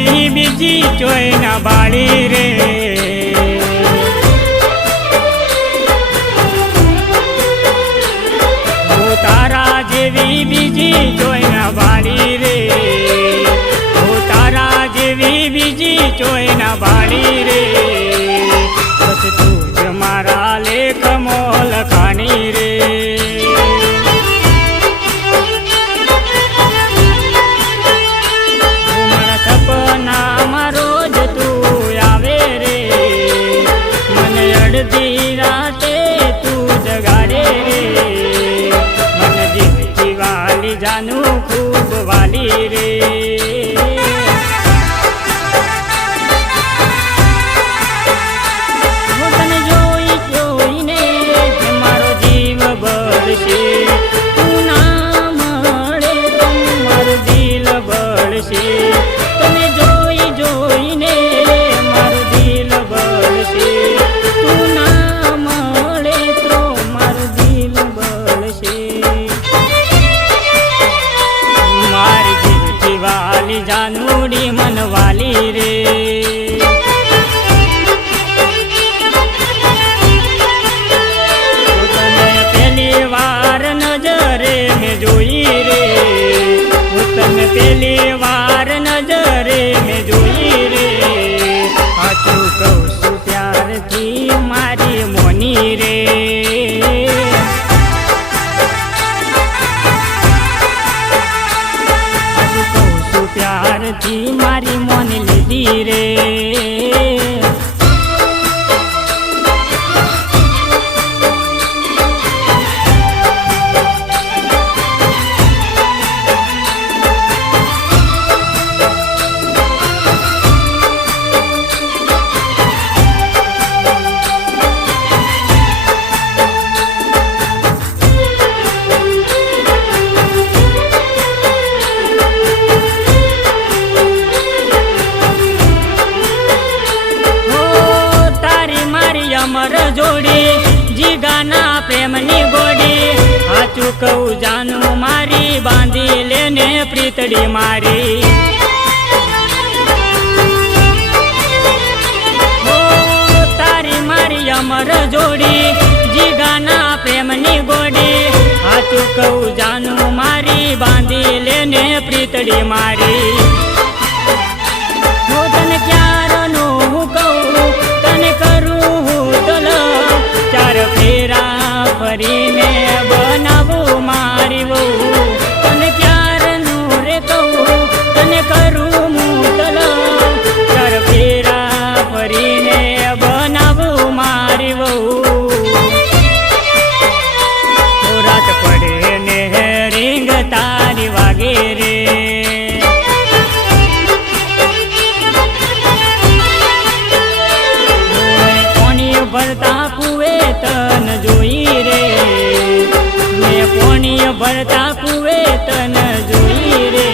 જેવી બીજી ચોય ના બાળી રે, હું તારા જેવી બીજી ચોય ના બાળી રે, હું તારા જેવી બીજી ચોય ના બાળી રે, બસ તું જ મારા લેખ મોલ ખાણી રે. અડધી રાતે તું જગાડે રે, મને જીવતી વાલી જાનું ખૂબ વાલી રે. હું તને જોઈ જોઈને મારો જીવ બળશે, તું ના મળે તો મારું દિલ બળશે, તને જોઈ જોઈને મારું દિલ બળશે, જાનુડી મન વાલી રે. તને પહેલી વાર નજરે મેં જોઈ રે, તને પહેલી વાર નજરે મેં જોઈ રે, સાચું કહું છું પ્યારથી મારી મોની રે. પ્યારથી મારી મોન લીધી રે. અમર જોડી જીગાના પ્રેમની ગોડી, સાચું કહું જાનું મારી બાંધી લેને પ્રીતડી મારી. તારી મારી અમર જોડી જીગાના પ્રેમની ગોડી, સાચું કહું જાનું મારી બાંધી લેને પ્રીતડી મારી. હું તને ક્યારનો હું કહું તને કરું ચાર ફેરા ફરીને બનાવું મારી બહુ, તને ક્યારનું રે કહું તને કરું હું તલબ, ચાર ફેરા ફરીને બનાવું મારી બહુ. રાત પડે ને રીંગ તારી વાગે રે, ભરતા કુએ તન જોઈ રે, મેં પોણી ભરતા કુએ તન જોઈ રે,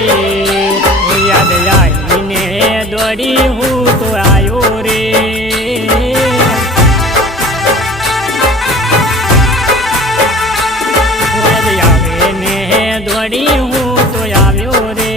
યાદ આવીને દોડી હું તો આવ્યો રે. યાદ આવે ને દોડી હું તો આવ્યો રે.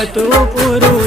હતું પૂરું